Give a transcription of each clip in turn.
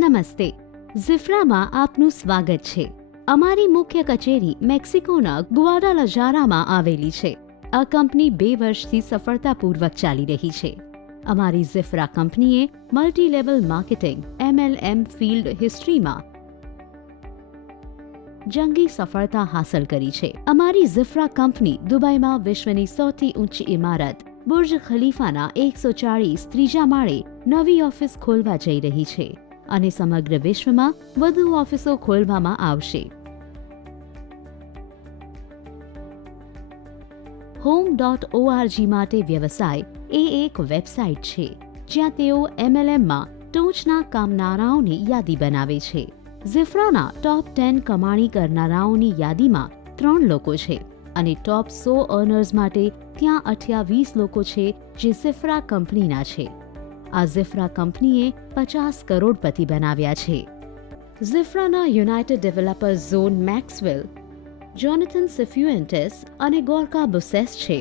નમસ્તે, ઝિફ્રામાં આપનું સ્વાગત છે. અમારી મુખ્ય કચેરી મેક્સિકોના ગુઆડાલાજારામાં આવેલી છે. આ કંપની 2 વર્ષથી સફળતાપૂર્વક ચાલી રહી છે. અમારી ઝિફ્રા કંપનીએ multi level marketing MLM field હિસ્ટ્રીમાં જંગી સફળતા હાંસલ કરી છે. અમારી ઝિફ્રા કંપની દુબઈમાં વિશ્વની સૌથી ઊંચી ઇમારત બુર્જ ખલીફાના 140 ત્રીજા માળે નવી ઓફિસ ખોલવા જઈ રહી છે અને સમગ્ર વિશ્વમાં વધુ ઓફિસો ખોલવામાં આવશે. home.org માટે વ્યવસાય એ એક વેબસાઇટ છે જ્યાં તેઓ MLMમાં ટોચના કામનારાઓની યાદી બનાવે છે. ઝિફ્રાના ટોપ 10 કમાણી કરનારાઓની યાદીમાં 3 લોકો છે અને ટોપ 100 અર્નર્સ માટે ત્યાં 28 લોકો છે જે ઝિફ્રા કંપનીના છે. આ ઝિફ્રા કંપનીએ 50 કરોડપતિ બનાવ્યા છે. ઝિફ્રાના united developers Jon Maxwell, Jonathan Cifuentes અને ગોર્કા બુસેસ છે.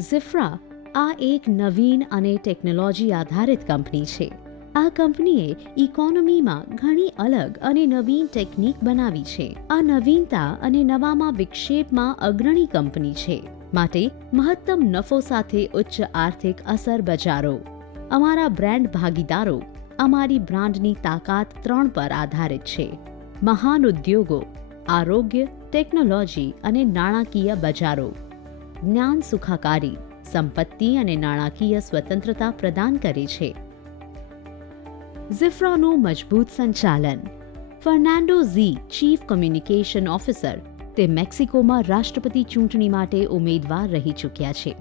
ઝિફ્રા આ એક નવીન અને ટેકનોલોજી આધારિત કંપની છે. આ કંપનીએ ઇકોનોમીમાં ઘણી અલગ અને નવીન ટેકનિક બનાવી છે. આ નવીનતા અને નવામાં વિક્ષેપમાં અગ્રણી કંપની છે, માટે મહત્તમ નફો સાથે ઉચ્ચ આર્થિક અસર બજારો. અમારા બ્રાન્ડ ભાગીદારો અમારી બ્રાન્ડની તાકાત 3 પર આધારિત છે: મહાન ઉદ્યોગો, આરોગ્ય, ટેકનોલોજી અને નાણાકીય બજારો. જ્ઞાન સુખાકારી, સંપત્તિ અને નાણાકીય સ્વતંત્રતા પ્રદાન કરે છે. ઝિફ્રાનું મજબૂત સંચાલન. Fernando Zee, chief communication officer, તે મેક્સિકોમાં રાષ્ટ્રપતિ ચૂંટણી માટે ઉમેદવાર રહી ચૂક્યા છે.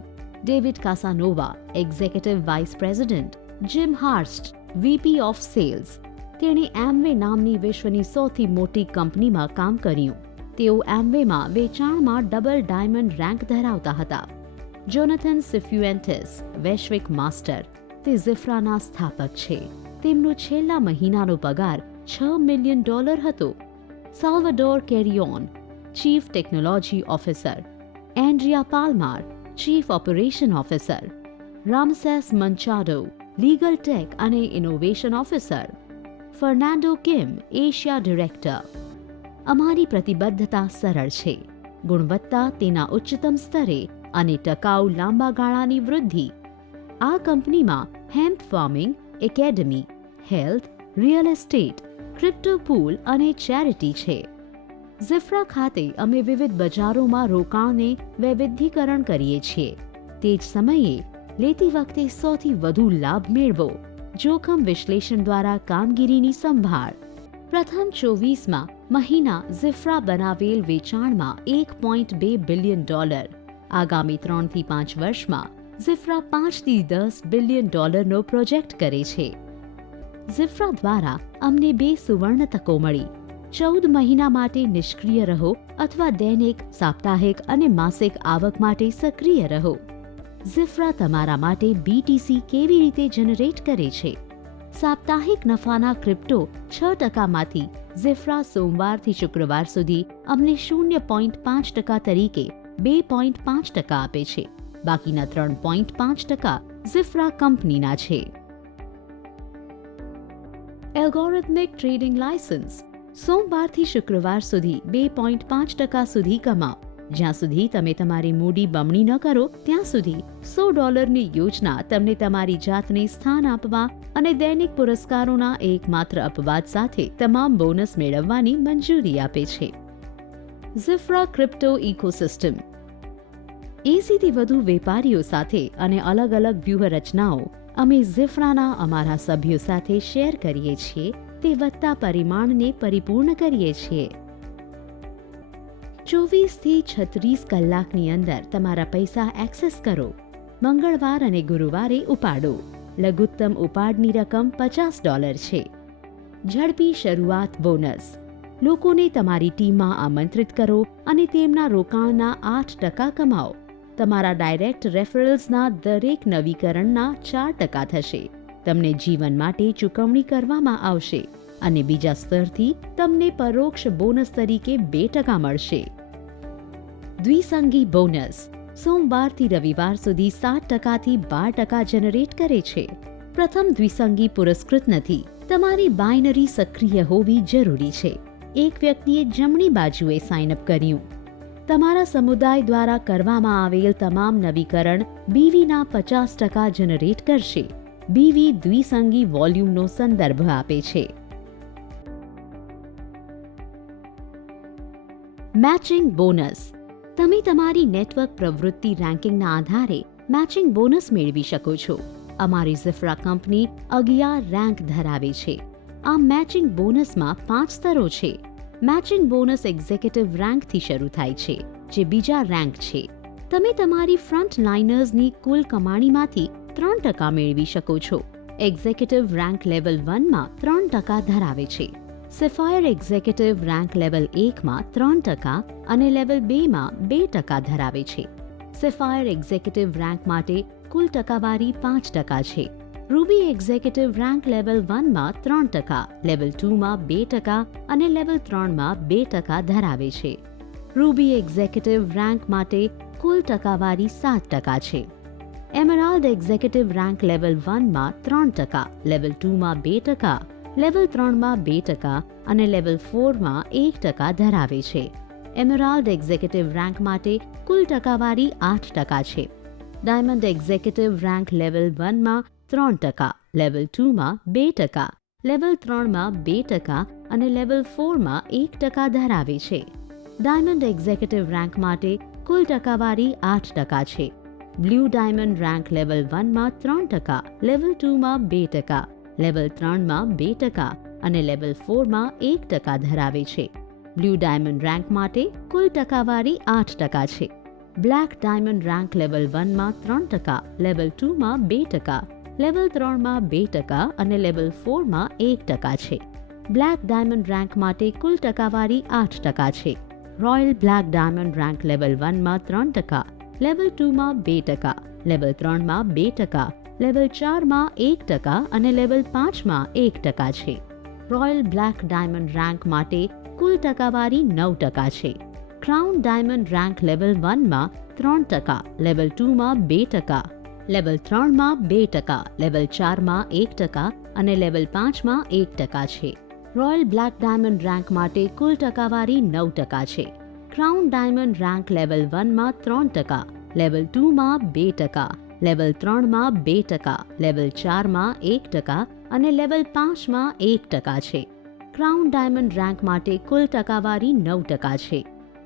David Casanova, executive vice president. Jim Hearst, VP of sales. તેણે એમ્વે નામની વિશ્વની સૌથી મોટી કંપનીમાં કામ કર્યું. તેઓ એમ્વેમાં વેચાણમાં ડબલ ડાયમંડ રેન્ક ધરાવતા હતા. જોનાથન સિફ્યુએન્ટેસ, વૈશ્વિક માસ્ટર, તે ઝિફ્રાના સ્થાપક છે. તેમનો છેલ્લા મહિનાનો પગાર $6 મિલિયન હતો. Salvador Carrion, chief technology officer. Andrea Palmar, chief operation officer. Ramses Manchado, legal tech અને innovation officer. Fernando Kim, Asia director. અમારી પ્રતિબદ્ધતા સરળ છે: ગુણવત્તા તેના ઉચ્ચતમ સ્તરે અને ટકાઉ લાંબા ગાળાની વૃદ્ધિ. આ કંપનીમાં hemp farming, academy, health, real estate, crypto pool અને ચેરિટી છે. ઝિફ્રા ખાતે અમે વિવિધ બજારોમાં રોકાણને વૈવિધ્યીકરણ કરીએ છીએ. તે જ સમયે લેતી વખતે સૌથી વધુ લાભ મેળવો. જોખમ વિશ્લેષણ દ્વારા કામગીરીની સંભાળ. પ્રથમ 24 મહિના ઝિફ્રા બનાવેલ વેચાણમાં $1.2 બિલિયન. આગામી 3 થી 5 વર્ષમાં ઝિફ્રા 5 થી 10 બિલિયન ડોલરનો પ્રોજેક્ટ કરે છે. ઝિફ્રા દ્વારા અમને 2 સુવર્ણ તકો મળી. 14 મહિના માટે નિષ્ક્રિય રહો અથવા દૈનિક, સાપ્તાહિક અને માસિક આવક માટે સક્રિય રહો. ઝિફ્રા તમારા માટે BTC કેવી રીતે જનરેટ કરે છે? સાપ્તાહિક નફાના ક્રિપ્ટો 6%માંથી ઝિફ્રા સોમવારથી શુક્રવાર સુધી અમને 0.5% તરીકે 2.5% આપે છે. બાકીના 3.5% ઝિફ્રા કંપનીના છે. એલ્ગોરિથમિક ટ્રેડિંગ લાયસન્સ. સોમવારથી શુક્રવાર સુધી 2.5% સુધી કમાઓ. જ્યાં સુધી તમે તમારી મૂડી બમણી ન કરો ત્યાં સુધી $100ની યોજના તમને તમારી જાતને સ્થાન આપવા અને દૈનિક પુરસ્કારોના એકમાત્ર અપવાદ સાથે તમામ બોનસ મેળવવાની મંજૂરી આપે છે. ઝિફ્રા ક્રિપ્ટો ઇકોસિસ્ટમ. 80થી વધુ વેપારીઓ સાથે અને અલગ અલગ વ્યૂહરચનાઓ અમે ઝિફ્રાના અમારા સભ્યો સાથે શેર કરીએ છીએ. તે વધતા પરિમાણને પરિપૂર્ણ કરીએ છીએ. 24 થી 36 કલાકની અંદર તમારા પૈસા એક્સેસ કરો. મંગળવાર અને ગુરુવારે ઉપાડો. લઘુત્તમ ઉપાડની રકમ $50 છે. ઝડપી શરૂઆત બોનસ. લોકોને તમારી ટીમમાં આમંત્રિત કરો અને તેમના રોકાણના 8% કમાઓ. તમારા ડાયરેક્ટ રેફરલ્સના દરેક નવીકરણના 4% થશે. તમને જીવન માટે ચૂકવણી કરવામાં આવશે અને બીજા સ્તરથી તમને પરોક્ષ બોનસ તરીકે 2% મળશે. દ્વિસંગી બોનસ. સોમવારથી રવિવાર સુધી 7%થી 12% જનરેટ કરે છે. પ્રથમ દ્વિસંગી પુરસ્કૃત નથી. તમારી બાયનરી સક્રિય હોવી જરૂરી છે. એક વ્યક્તિએ જમણી બાજુએ સાઇન અપ કર્યું. તમારા સમુદાય દ્વારા કરવામાં આવેલ તમામ નવીકરણ બીવીના 50% જનરેટ કરશે. બીવી દ્વિસંગી વોલ્યુમનો સંદર્ભ આપે છે. Matching bonus. તમે તમારી નેટવર્ક પ્રવૃત્તિ રેન્કિંગના આધારે મેચિંગ બોનસ મેળવી શકો છો. અમારી ઝિફ્રા કંપની 11 રેન્ક ધરાવે છે. આ મેચિંગ બોનસમાં 5 સ્તરો છે. મેચિંગ બોનસ એક્ઝિક્યુટિવ રેન્કથી શરૂ થાય છે, જે બીજા રેન્ક છે. તમે તમારી ફ્રન્ટ લાઇનર્સની કુલ કમાણીમાંથી 3% મેળવી શકો છો. એક્ઝિક્યુટિવ રેન્ક લેવલ 1માં 3% ધરાવે છે. સેફાયર એક્ઝિક્યુટિવ રેન્ક લેવલ 1માં 3% અને લેવલ 2માં 2% ધરાવે છે. સેફાયર એક્ઝિક્યુટિવ રેન્ક માટે કુલ ટકાવારી 5% છે. રૂબી એક્ઝિક્યુટિવ રેન્ક લેવલ 1માં 3%, લેવલ 2માં 2% અને લેવલ 3માં 2% ધરાવે છે. રૂબી એક્ઝિક્યુટિવ રેન્ક માટે કુલ ટકાવારી 7% છે. એમરાલ્ડ એક્ઝિક્યુટિવ રેન્ક લેવલ 1માં 3%, લેવલ 2માં 2%, લેવલ 3માં 2% અને લેવલ 4માં 1% ધરાવે છે. એમરાલ્ડ એક્ઝિક્યુટિવ રેન્ક માટે કુલ ટકાવારી 8% છે. ડાયમંડ એક્ઝિક્યુટિવ રેન્ક લેવલ 1માં 3%, લેવલ 2માં 2%, લેવલ 3માં 2% અને લેવલ 4માં 1% ધરાવે છે. ડાયમંડ એક્ઝિક્યુટિવ રેન્ક માટે કુલ ટકાવારી 8% છે. બ્લુ ડાયમંડ રેન્ક લેવલ 1માં 3%, લેવલ 2માં 2%, લેવલ 3માં 2% અને લેવલ 4માં 1% ધરાવે છે. બ્લુ ડાયમંડ રેન્ક માટે કુલ ટકાવારી 8% છે. બ્લેક ડાયમંડ રેન્ક લેવલ 1માં 3%, લેવલ 2માં 2%, લેવલ 3માં 2% અને લેવલ 4માં 1% છે. બ્લેક ડાયમંડ રેન્ક માટે કુલ ટકાવારી 8% છે. Royal black diamond rank level 1માં 3%, લેવલ 2માં 2%, લેવલ 3માં 2%, લેવલ 4માં 1% અને લેવલ 5માં 1% છે. રોયલ બ્લેક ડાયમંડ રેન્ક માટે કુલ ટકાવારી 9% છે. ક્રાઉન ડાયમંડ રેન્ક લેવલ 1માં 3%, લેવલ 2માં 2%, લેવલ 3માં 2%, લેવલ 4માં 1% અને લેવલ 5માં 1% છે. રોયલ બ્લેક ડાયમંડ રેન્ક માટે કુલ ટકાવારી 9% છે. ક્રાઉન ડાયમંડ રેન્ક લેવલ 1માં 3%, લેવલ 2માં 2%, લેવલ 3માં 2%, લેવલ 4માં 1% અને લેવલ 5માં 1% છે. ક્રાઉન ડાયમંડ રેન્ક માટે કુલ ટકાવારી 9% છે.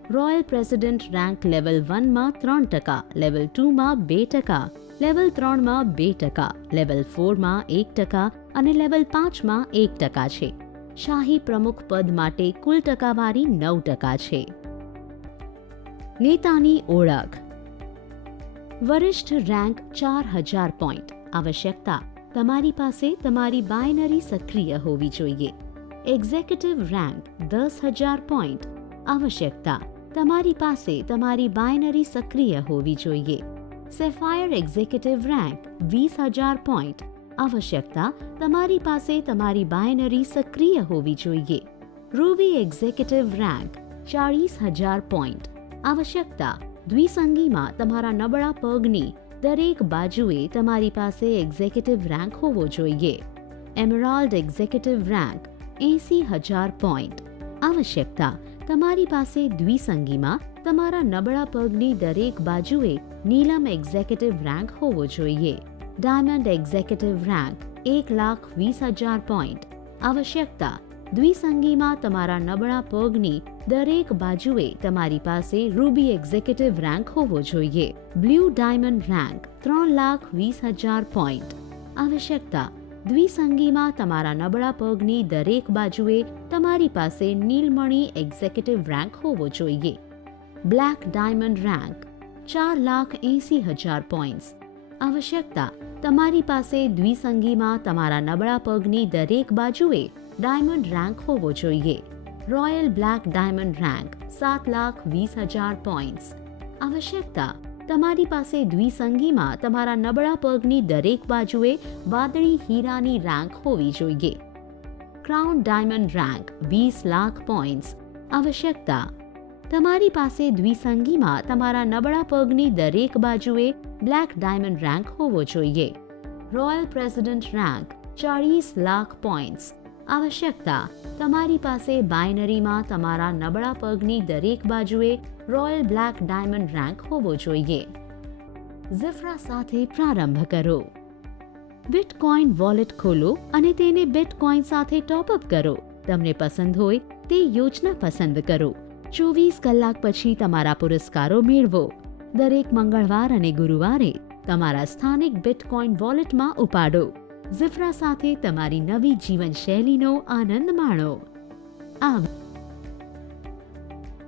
રોયલ પ્રેસિડેન્ટ રેન્ક લેવલ 1માં 3%, લેવલ 2માં 2%, લેવલ 3માં 2%, લેવલ 4માં 1% અને લેવલ 5માં 1% છે. શાહી પ્રમુખ પદ માટે કુલ ટકાવારી 9% છે. નેતાની ઓળખ. વરિષ્ઠ રેન્ક 4000 પોઈન્ટ. આવશ્યકતા: તમારી પાસે તમારી બાયનરી સક્રિય હોવી જોઈએ. Executive rank 10,000 point. આવશ્યકતા: તમારી પાસે તમારી બાયનરી સક્રિય હોવી જોઈએ. Sapphire executive rank 20,000 point. આવશ્યકતા: તમારી પાસે તમારી બાયનરી સક્રિય હોવી જોઈએ. Ruby executive rank 40,000 point. આવશ્યકતા: દ્વિસંગીમાં તમારા નબળા પગની દરેક બાજુએ તમારી પાસે એક્ઝિક્યુટિવ રેન્ક હોવો જોઈએ. એમરાલ્ડ એક્ઝિક્યુટિવ રેન્ક 80,000 પોઈન્ટ. આવશ્યકતા: તમારી પાસે દ્વિસંગીમાં તમારા નબળા પગની દરેક બાજુએ નીલમ એક્ઝિક્યુટિવ રેન્ક હોવો જોઈએ. Diamond executive rank 1,20,000 point. આવશ્યકતા: દ્વિસંગીમાં તમારા નબળા પગની દરેક બાજુએ તમારી પાસે રૂબી એક્ઝિક્યુટિવ રેન્ક હોવો જોઈએ. Blue diamond rank 3,20,000 point. આવશ્યકતા: દ્વિસંગીમાં તમારા નબળા પગની દરેક બાજુએ તમારી પાસે નીલમણી એક્ઝિક્યુટિવ રેન્ક હોવો જોઈએ. Black diamond rank 4,80,000 points. આવશ્યકતા: તમારી પાસે દ્વિસંગીમાં તમારા નબળા પગની દરેક બાજુએ ડાયમંડ રેન્ક હોવો જોઈએ. Royal black diamond rank 7,20,000 points. આવશ્યકતા: તમારી પાસે દ્વિસંગીમાં તમારા નબળા પગની દરેક બાજુએ વાદળી હીરાની રેન્ક હોવી જોઈએ. Crown diamond rank 20 lakh points. આવશ્યકતા: તમારી પાસે દ્વિસંગીમાં તમારા નબળા પગની દરેક બાજુએ બ્લેક ડાયમંડ રેન્ક હોવો જોઈએ. Royal president rank 40 lakh points. આવશ્યકતા: તમારી પાસે બાઇનરીમાં તમારા નબળા પગની દરેક બાજુએ રોયલ બ્લેક ડાયમંડ રેન્ક હોવો જોઈએ. ઝિફ્રા સાથે પ્રારંભ કરો. બિટકોઇન વોલેટ ખોલો અને તેને બિટકોઇન સાથે ટોપઅપ કરો. તમને પસંદ હોય તે યોજના પસંદ કરો. 24 કલાક પછી તમારા પુરસ્કારો મેળવો. દરેક મંગળવાર અને ગુરુવારે તમારા સ્થાનિક બિટકોઇન વોલેટમાં ઉપાડો. ઝિફ્રા સાથે તમારી નવી જીવનશૈલીનો આનંદ માણો. આભાર.